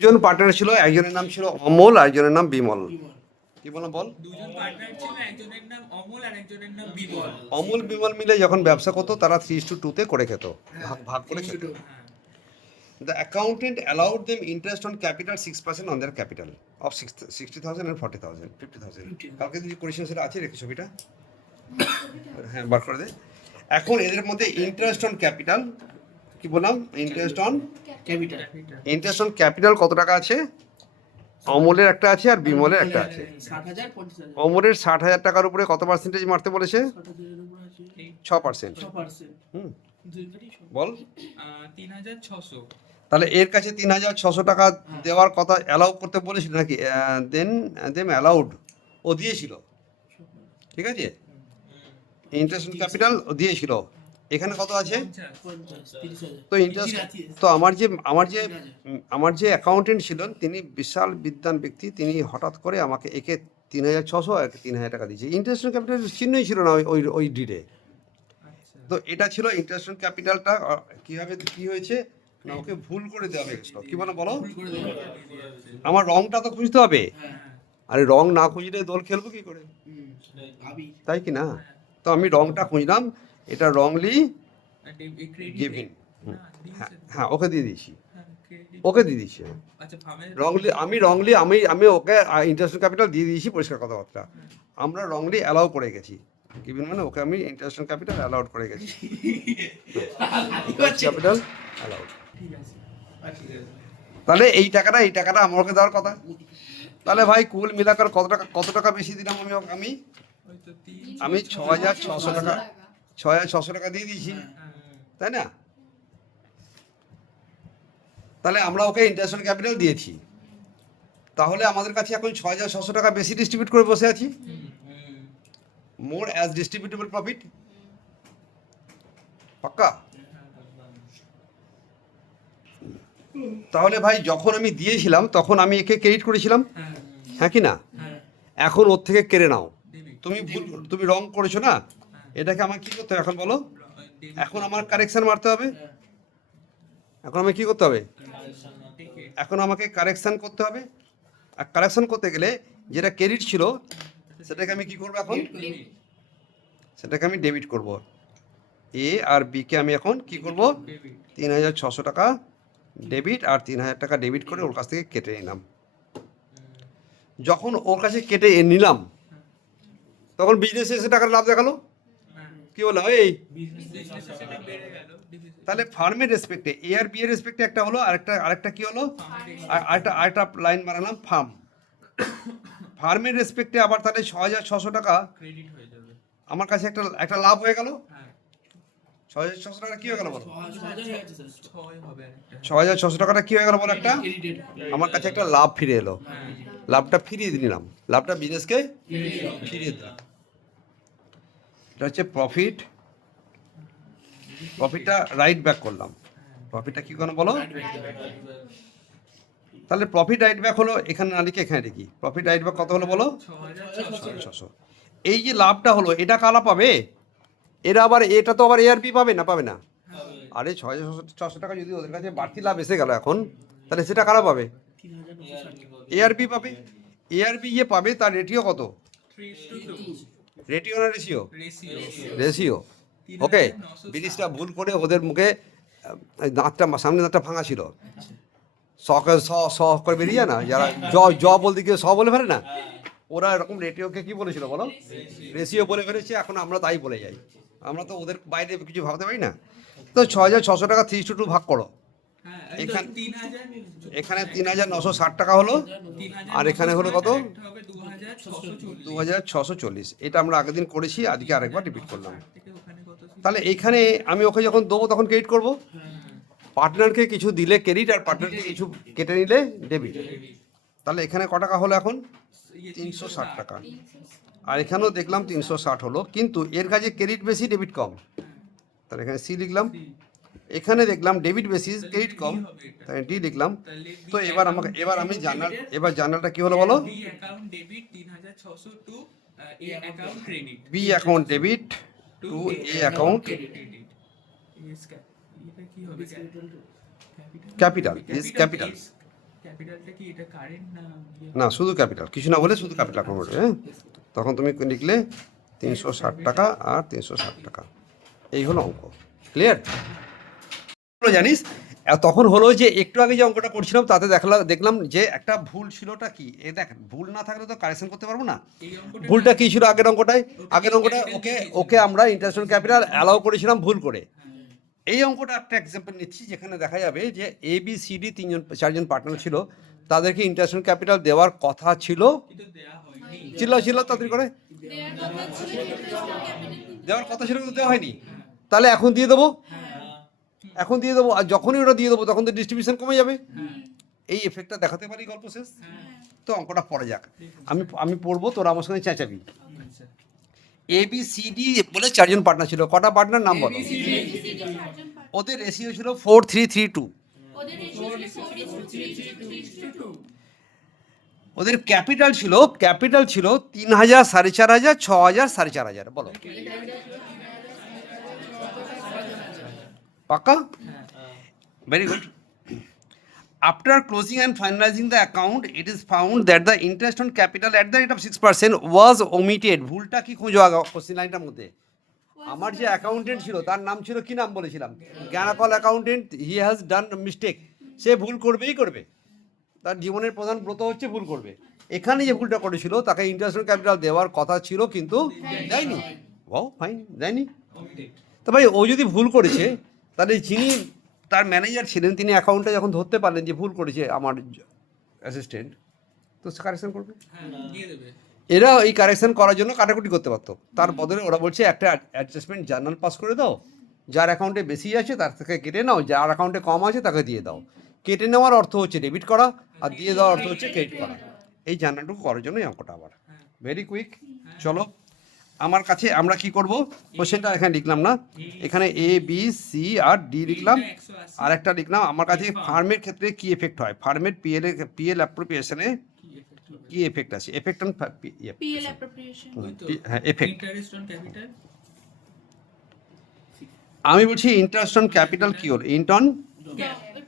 দুজন পার্টনার ছিল, একজনের নাম ছিল অমল আর একজনের নাম বিমল। কি বললাম বল? দুজন পার্টনার ছিল, একজনের নাম অমল আর একজনের নাম বিমল। অমল বিমল মিলে যখন ব্যবসা করতো তারা 3:2 করে খেত, ভাগ করে খেত। The accountant allowed them interest on capital 6% on their capital of 60,000 and 40,000, 50,000. কালকে যে করেছেন সেটা আছে রেখে ছবিটা, হ্যাঁ বার করে দে। এখন এদের মধ্যে ইন্টারেস্ট অন ক্যাপিটাল কি বললাম, ইন্টারেস্ট অন ক্যাপিটাল কত টাকা আছে? অমলের একটা আছে আর বিমলের একটা আছে। অমলের 60,000 টাকার উপরে কত পার্সেন্টেজ মারতে বলেছে? 6%। হুম, বল। 3,600। তাহলে এর কাছে 3,600 টাকা দেওয়ার কথা অ্যালাউ করতে বলেছিল নাকি? দেম অ্যালাউড, ও দিয়েছিল, ঠিক আছে। ইন্টারেস্ট অন ক্যাপিটাল ও দিয়েছিল। এখানে কত আছে? তো ইন্টারেস্ট, তো আমার যে অ্যাকাউন্টেন্ট ছিলেন তিনি বিশাল বিদ্বান ব্যক্তি, তিনি হঠাৎ করে আমাকে একে 3,600 আর 3,000 টাকা দিয়েছে। ইন্টারেস্ট অন ক্যাপিটাল চিহ্নই ছিল না ওই ডিডে। তো এটা ছিল ইন্টারেস্ট অন ক্যাপিটালটা। কীভাবে কী হয়েছে না, ওকে ভুল করে দেওয়া হয়েছিল। কী বলো বলো? আমার রংটা তো খুঁজতে হবে, আরে রং না খুঁজলে দোল খেলবো কি করে, তাই কি না? তো আমি রংটা খুঁজলাম, এটা রংলি গিভিন। হ্যাঁ ওকে দিয়ে দিয়েছি, আমি ওকে ইন্টারেস্ট ক্যাপিটাল দিয়ে দিয়েছি, পরিষ্কার কথাবার্তা। আমরা রংলি অ্যালাউ করে গেছি, গিভিন মানে ওকে আমি ইন্টারেস্ট ক্যাপিটাল অ্যালাউড করে গেছি। Capital allowed. তাহলে এই টাকাটা আমাকে দেওয়ার কথা। তাহলে ভাই কুল মিলাকার কত টাকা বেশি দিলাম? আমি 6,600 টাকা, 6,600 টাকা দিয়ে দিয়েছি, তাই না? তাহলে আমরা ওকে ইন্টারেস্ট ক্যাপিটাল দিয়েছি, তাহলে আমাদের কাছে এখন 6,600 টাকা বেশি ডিস্ট্রিবিউট করে বসে আছি। মোর অ্যাজ ডিস্ট্রিবিউটেবল প্রফিট, পাক্কা? তাহলে ভাই যখন আমি দিয়েছিলাম তখন আমি একে ক্রেডিট করেছিলাম, হ্যাঁ কি না? এখন ওর থেকে কেড়ে নাও। তুমি রং করেছো না, এটাকে আমার কি করতে হবে এখন বলো? এখন আমার কারেকশন মারতে হবে। এখন আমি কি করতে হবে? এখন আমাকে কারেকশন করতে হবে। আর কারেকশন করতে গেলে যেটা ক্রেডিট ছিল সেটাকে আমি কি করবো এখন? সেটাকে আমি ডেবিট করব। এ আর বিকে আমি এখন কি করব? 3,600 টাকা ডেবিট আর 3,000 টাকা ডেবিট করে ওর কাছ থেকে কেটে নিলাম। যখন ওর কাছে কেটে নিলাম তখন বিজনেসে এসে টাকার লাভ দেখালো, কি বলো এই? তাহলে ফার্মের রেসপেক্টে এ আর বি এর রেসপেক্টে একটা হলো, আরেকটা কি হলো? আরেকটা লাইন বানালাম ফার্ম। ফার্মের রেসপেক্টে আবার তাহলে 6,600 টাকা ক্রেডিট হয়ে যাবে আমার কাছে একটা লাভ হয়ে গেল। 6,600 টাকা কি হয়ে গেল বলো? 6,600 টাকাটা কি হয়ে গেল বলো? একটা আমার কাছে একটা লাভ ফিরে এলো। লাভটা ফিরিয়ে দিলাম, লাভটা বিজনেসকে ফিরিয়ে দিলাম। এটা হচ্ছে প্রফিটটা রাইট ব্যাক করলাম। প্রফিটটা কি করলাম বলো? তাহলে প্রফিট রাইট ব্যাক হলো, এখানে না লিখে এখানে লিখি। প্রফিট রাইট ব্যাক কত হলো বলো? 6,600। এই যে লাভটা হলো এটা কারা পাবে? এটা তো আবার এআরপি পাবে না, পাবে না? আরে 6,600 টাকা যদি ওদের কাছে বাড়তি লাভ এসে গেল এখন, তাহলে সেটা কারা পাবে? এআরপি পাবে। এআরপি পাবে, তার রেটিও কত? রেটিও না রেশিও? রেশিও। ওকে, বিলিশটা ভুল করে ওদের মুখে সামনে দাঁতটা ভাঙা ছিল, স করে বেরিয়ে যায় না, যারা বলতে গিয়ে বলে ফেলে না, ওরা এরকম রেটিওকে কি বলেছিল বলো? রেশিও বলে ফেলেছে। এখন আমরা তাই বলে যাই, আমরা তো ওদের বাইরে কিছু ভাবতে পারি না। তো 6,600 টাকা 3:2 ভাগ করো। এখানে 3,960 টাকা হলো, আর এখানে হলো কত? 2,640। এটা আমরা আগের দিন করেছি, আজকে আরেকবার রিপিট করলাম। তাহলে এইখানে আমি ওকে যখন দেবো তখন ক্রেডিট করবো। পার্টনারকে কিছু দিলে ক্রেডিট, আর পার্টনারকে কিছু কেটে নিলে ডেবিট। তাহলে এখানে ক টাকা হলো এখন? 360 টাকা। আর এখানেও দেখলাম 360 হলো, কিন্তু এর কাছে ক্রেডিট বেশি ডেবিট কম, তাহলে এখানে সি লিখলাম। এখানে দেখলাম ডেবিট বেশি ক্রেডিট কম, তাই ডি লিখলাম। তো এবার আমি জার্নালটা কি হলো বলো? B account debit to A account capital is capital. ক্যাপিটালটা কি এটা কারেন্ট না না শুধু ক্যাপিটাল, কিছু না বলে শুধু ক্যাপিটাল কনভার্ট, হ্যাঁ। তখন তুমি লিখলে 360 টাকা আর 360 টাকা, এই হলো অঙ্ক। ক্লিয়ার? জানিস তখন হলো যে একটু আগে যে অঙ্কটা করছিলাম তাতে দেখলাম যে একটা ভুল ছিলটা কি, এ দেখ ভুল না থাকলে তো কারেকশন করতে পারবো না। এই অঙ্কটা ভুলটা কি ছিল আগের অঙ্কটায় ওকে ওকে আমরা ইন্টারন্যাশনাল ক্যাপিটাল অ্যালাউ করেছিলাম ভুল করে। এই অঙ্কটা একটা এক্সাম্পল নিচ্ছি যেখানে দেখা যাবে যে ABCD 4জন পার্টনার ছিল, তাদেরকে ইন্টারন্যাশনাল ক্যাপিটাল দেওয়ার কথা ছিল, কিন্তু দেয়া হয়নি। ছিল তাড়াতাড়ি করে দেওয়ার কথা ছিল কিন্তু দেওয়া হয়নি। তাহলে এখন দিয়ে দেবো, এখন দিয়ে দেবো, আর যখনই ওটা দিয়ে দেবো তখন তো ডিস্ট্রিবিউশন কমে যাবে। এই এফেক্টটা দেখাতে পারি গল্প শেষ। তো অঙ্কটা পড়ে যাক, আমি পড়বো, তোরা আমার সঙ্গে চেঁচাবি। আচ্ছা ABCD বলে 4জন পার্টনার ছিল, কটা পার্টনার নাম বলো? ওদের রেশিও ছিল 4:3:2। ওদের ক্যাপিটাল ছিল 3,000, 4,500, 6,000, 4,500, বলো পাক্কা? Very good. After closing and finalizing the account, it is found that the interest on capital at the rate of 6% was omitted. ভুলটা কি খুঁজো আগে কোশ্চেন লাইনটার মধ্যে। আমার যে অ্যাকাউন্টেন্ট ছিল তার নাম ছিল, কি নাম বলেছিলাম? জ্ঞানাকল accountant. He has done mistake. সে ভুল করবেই করবে, তার জীবনের প্রধান ব্রত হচ্ছে ভুল করবে। এখানে যে ভুলটা করেছিল তাকে ইন্টারন্যাশনাল ক্যাপিটাল দেওয়ার কথা ছিল কিন্তু দেয়নি। ও ফাইন, দেয়নি। তো ভাই ও যদি ভুল করেছে তাহলে যিনি তার ম্যানেজার ছিলেন তিনি অ্যাকাউন্টে যখন ধরতে পারলেন যে ভুল করেছে আমার অ্যাসিস্ট্যান্ট, তো সে কারেকশন করবে। দিয়ে দেবে। এরা এই কারেকশন করার জন্য কাটাকুটি করতে পারতো, তার বদলে ওরা বলছে একটা অ্যাডজাস্টমেন্ট জার্নাল পাস করে দাও, যার অ্যাকাউন্টে বেশি আছে তার থেকে কেটে নাও, যার অ্যাকাউন্টে কম আছে তাকে দিয়ে দাও। কেটে নেওয়ার অর্থ হচ্ছে ডেবিট করা, আর দিয়ে দেওয়ার অর্থ হচ্ছে ক্রেডিট করা। এই জার্নালটুকু করার জন্য এই অঙ্কটা আবার ভেরি কুইক। চলো আমার কাছে আমরা কি করব, কোশ্চেনটা এখানে লিখলাম না, এখানে ABC আর D লিখলাম, আর একটা লিখলাম আমার কাছে ফার্মের ক্ষেত্রে কি এফেক্ট হয়, ফার্মের PL অ্যাপ্রোপ্রিয়েশনে কি এফেক্ট আছে, এফেক্ট অন PL appropriation. হ্যাঁ এফেক্ট। Interest on capital. আমি বলছি ইন্টারেস্ট অন ক্যাপিটাল কি হল,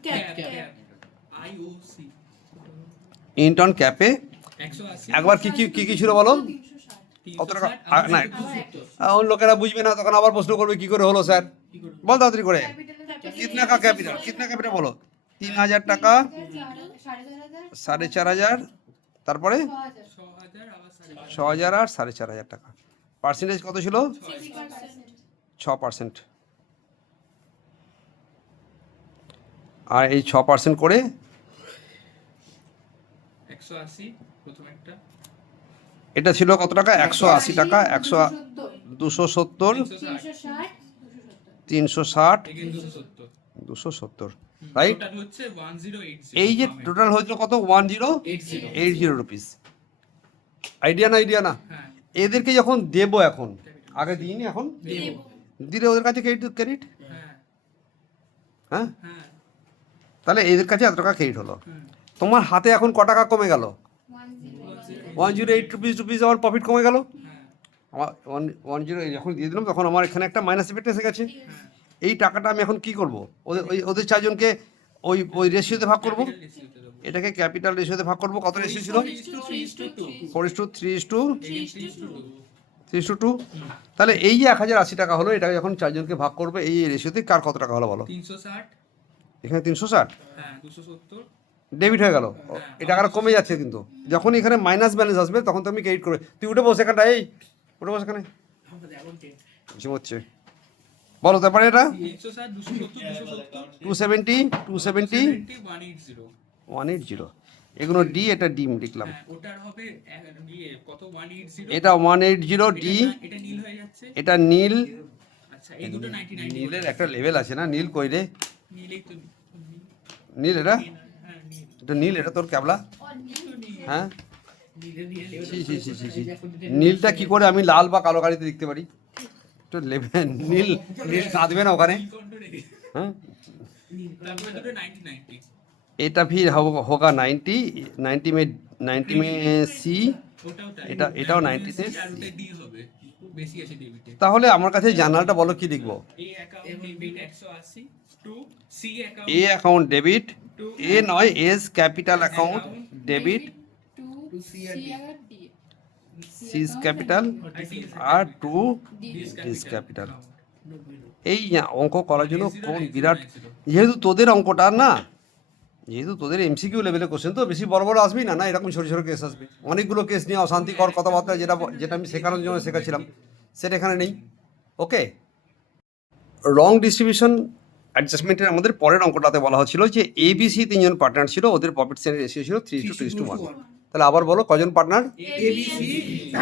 Cap. IOC ইন্টার্ন ক্যাপে 180 একবার কি ছিল বলো, কত টাকা? না ওর লোকেরা বুঝবে না, তখন আবার প্রশ্ন করবে কি করে হলো স্যার, বল তাড়াতাড়ি করে। কিতনা কা ক্যাপিটাল বলো, 3,000 টাকা, 4,500, তারপরে 6,000 আর 4,500 টাকা। পার্সেন্টেজ কত ছিল? 6%। আর এই 6% করে 180 প্রথম একটা, এটা ছিল কত টাকা? 180 টাকা, 270, 360, 270, রাইট? টোটাল হচ্ছে 1080। এই যে টোটাল হয়েছিল কত? 1080 রুপিস। আইডিয়া না? হ্যাঁ এদেরকে যখন দেবো, এখন আগে দিইনি, এখন দিলে ওদের কাছে ক্রেডিট, হ্যাঁ হ্যাঁ, হ্যাঁ তাহলে এদের কাছে এত টাকা ক্রেডিট হলো। তোমার হাতে এখন ক টাকা কমে গেল? 108 রুপিস আমার প্রফিট কমে গেল। হ্যাঁ আমার 108 যখন দিয়ে দিলাম তখন আমার এখানে একটা মাইনাস এফেক্ট এসে গেছে। এই টাকাটা আমি এখন কি করব? ওদের 4জনকে ওই রেশিওতে ভাগ করব, এটাকে ক্যাপিটাল রেশিওতে ভাগ করব। কত রেশিও ছিল? 4:3:2। তাহলে এই যে 1,080 টাকা হলো, এটাকে যখন 4জনকে ভাগ করবে এই রেশিওতে, কার কত টাকা হলো বলো? 360, এখানে 360 হ্যাঁ 270, ডেবিট হয়ে গেল, এই টাকাটা কমে যাচ্ছে। কিন্তু যখন এখানে মাইনাস ব্যালেন্স আসবে তখন তুমি ক্রেডিট করবে। তুই উঠে বসে এখানটা, এই উঠে বসে এখানে হচ্ছে, বলো তারপরে এটা 360, 270, 270, 180, এগুলো ডি, এটা ডি লিখলাম। হ্যাঁ ওটার হবে কত? 180, এটা 180 ডি, এটা নীল হয়ে যাচ্ছে। এটা নীল। আচ্ছা এই দুটো 99 নীলের একটা লেভেল আছে না, নীল কই রে? নীলেই তো নীল এটা, হ্যাঁ নীল এটা নীল, এটা তোর ক্যাবলা, হ্যাঁ। ছি। নীলটা কি করে আমি লাল বা কালো গাড়িতে দেখতে পারি? একটু লেভেল নীল কাঁদবে না ওখানে, হ্যাঁ। তারপরে দুটো 90। এটা फिर होगा 90 में सी, ওটাও তাই, এটাও 90 তে। আর ওটা ডি হবে, বেশি আছে ডেবিটে। তাহলে আমার কাছে জার্নালটা বলো কি লিখবো? এই account debit 180, to C account A account debit, A নয় A's capital account debit, to C or D. C's capital আর টু ডিস ক্যাপিটাল। এই অঙ্ক করার জন্য কোন বিরাট, যেহেতু তোদের অঙ্কটা না, যেহেতু তোদের এমসিকিউ লেভেলের কোশ্চেন তো বেশি বড় বড় আসবেই না, না এরকম ছোটো ছোটো কেস আসবে। অনেকগুলো কেস নিয়ে অশান্তিকর কথাবার্তা যেটা যেটা আমি শেখানোর জন্য শেখাচ্ছিলাম সেটা এখানে নেই। ওকে, রং ডিস্ট্রিবিউশন অ্যাডজাস্টমেন্টের আমাদের পরের অঙ্কটাতে বলা হচ্ছিল যে এবিসি তিনজন পার্টনার ছিল, ওদের প্রফিট শেয়ারের রেশিও ছিল 3:2:1। তাহলে আবার বলো কজন পার্টনার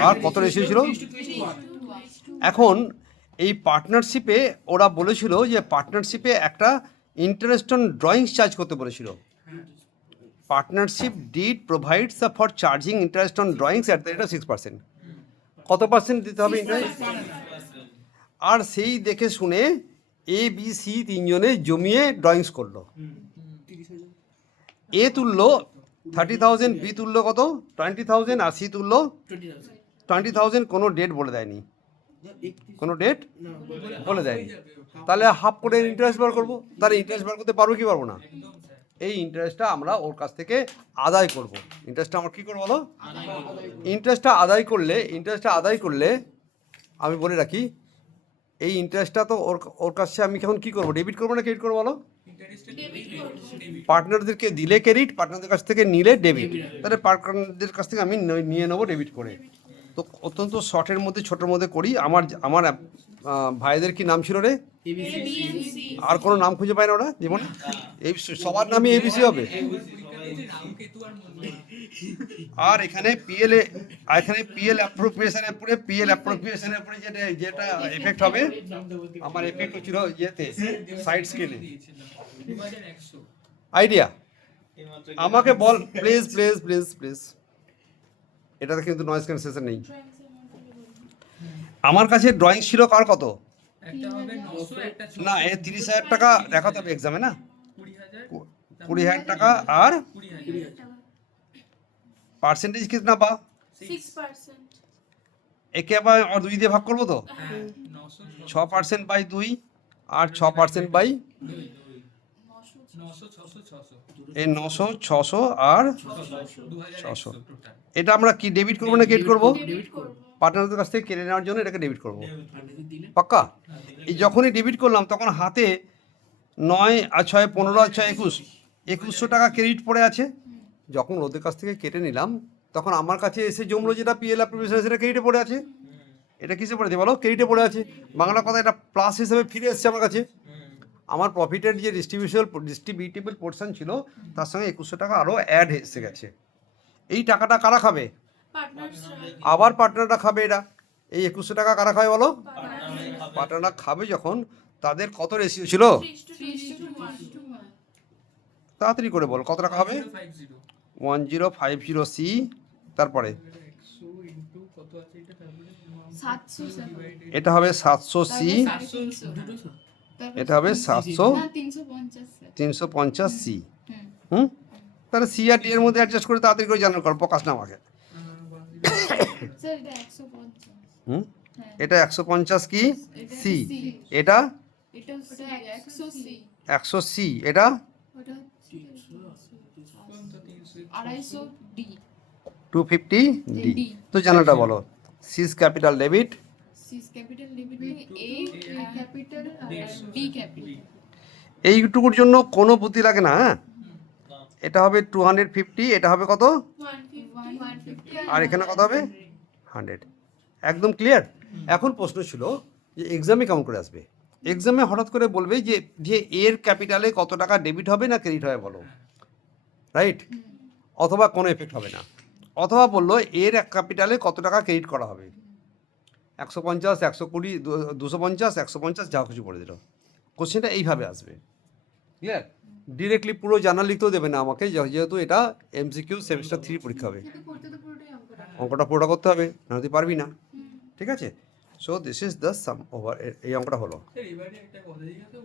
আর কত রেশিও ছিল? এখন এই পার্টনারশিপে ওরা বলেছিল যে পার্টনারশিপে একটা ইন্টারেস্ট অন ড্রয়িংস চার্জ করতে বলেছিল। Partnership did provides for charging interest on drawings at the rate of 6%। কত পার্সেন্ট দিতে হবে ইন্টারেস্ট? আর সেই দেখে শুনে এ বি সি তিনজনে জমিয়ে ড্রয়িংস করলো। এ তুললো 30,000, বি তুললো কত 20,000, আর সি তুললো 20,000। কোনো ডেট বলে দেয়নি, কোনো ডেট বলে দেয়নি। তাহলে হাফ করে ইন্টারেস্ট বার করবো। তাহলে ইন্টারেস্ট বার করতে পারবো কি পারবো না? এই ইন্টারেস্টটা আমরা ওর কাছ থেকে আদায় করব। ইন্টারেস্টটা আমরা কী করবো বলো? ইন্টারেস্টটা আদায় করলে আমি বলে রাখি, এই ইন্টারেস্টটা তো ওর কাছে আমি এখন কী করবো? ডেবিট করবো না ক্রেডিট করবো বলো? পার্টনারদেরকে দিলে ক্রেডিট, পার্টনারদের কাছ থেকে নিলে ডেবিট। তাহলে পার্টনারদের কাছ থেকে আমি নিয়ে নেবো ডেবিট করে। তো অত্যন্ত শর্টের মধ্যে ছোটোর মধ্যে করি। আমার ভাইদের কি নাম ছিল রে? আর কোনো নাম খুঁজে পায় না ওরা জীবনে? এই সবার নামই এবিসি হবে। আর এখানে পিএল অ্যাপ্রোপ্রিয়েশনের উপরে যেটা এফেক্ট হবে, আমার এফেক্ট হচ্ছিল ইয়েতে সাইড স্কেলে। আইডিয়া আমাকে বল প্লিজ প্লিজ প্লিজ প্লিজ। এটাতে কিন্তু নয়েজ ক্যান্সেলেশন নেই। আমার কাছে ড্রয়িং ছিল কার কত? একটা হবে 900, একটা 600, না, 30,000 টাকা দেখাতে হবে এক্সামে না? 20,000 টাকা আর 20,000 পার্সেন্টেজ কিতনা পা? 6%. একে আবার আর 2 দিয়ে ভাগ করবো তো? হ্যাঁ 900 6% বাই 2 আর 6% বাই 900 600 600 এই 900 600 আর 2100 টোটাল। এটা আমরা কি ডেবিট করবো না ক্রেডিট করবো? Debit করব. পার্টনারদের কাছ থেকে কেড়ে নেওয়ার জন্য এটাকে ডেবিট করবো। পাক্কা? এই যখনই ডেবিট করলাম তখন হাতে 9 আর 6 15 আর 6 2100 টাকা ক্রেডিট পড়ে আছে। যখন ওদের কাছ থেকে কেটে নিলাম তখন আমার কাছে এসে জমলো যেটা পিএল অ্যাপ্রোপ্রিয়েশন, সেটা ক্রেডিটে পড়ে আছে। এটা কিসে পড়ে আছে বলো? ক্রেডিটে পড়ে আছে। বাংলা কথা, এটা প্লাস হিসেবে ফিরে এসছে আমার কাছে। আমার প্রফিটের যে ডিস্ট্রিবিউটেবল পোর্শন ছিল তার সঙ্গে 2100 টাকা আরও অ্যাড এসে গেছে। এই টাকাটা কারা খাবে? Partners. আবার পার্টনাররা খাবে। এটা এই 2100 টাকা কারা খাবে বলো? পার্টনাররা খাবে। যখন তাদের কত রেশিও ছিল? 3:1. তাড়াতাড়ি করে বল কত টাকা হবে? 1050 সি, তারপরে 100 ইনটু কত আছে এটা, তারপরে 700. এটা হবে 700 সি, 300. এটা হবে 700 না 350 স্যার। 350 সি। তাহলে সি আর ডি এর মধ্যে অ্যাডজাস্ট করে তাড়াতাড়ি করে জানার কর, প্রকাশ না আমাকে। স্যার এটা 150. এটা 150 কি এটা সি, C. এটা এটা হচ্ছে 100 সি। 100 সি, এটা ওটা 250 ডি। 250 ডি। তো জানাটা বলো। C's capital debit, C's capital debit A capital D capital. এইটুকুর জন্য কোনো বুদ্ধি লাগে না। হ্যাঁ, এটা হবে 250, এটা হবে কত? 150 আর এখানে কত হবে? 100। একদম ক্লিয়ার। এখন প্রশ্ন ছিল যে এক্সামে কেমন করে আসবে? এক্সামে হঠাৎ করে বলবে যে যে এর ক্যাপিটালে কত টাকা ডেবিট হবে না ক্রেডিট হবে বলো, রাইট? অথবা কোনো এফেক্ট হবে না। অথবা বললো এর ক্যাপিটালে কত টাকা ক্রেডিট করা হবে, 150 120 250 150 যা কিছু করে দিল। কোশ্চেনটা এইভাবে আসবে। ক্লিয়ার? ডিরেক্টলি পুরো জার্নাল লিখতেও দেবে না আমাকে, যেহেতু এটা এমসিকিউ সেমিস্টার 3 পরীক্ষা হবে। অঙ্কটা পুরোটা করতে হবে, না তুই পারবি না। ঠিক আছে? So this is the some over. এই অঙ্কটা হলো। এবারে একটা কথা জিজ্ঞাসা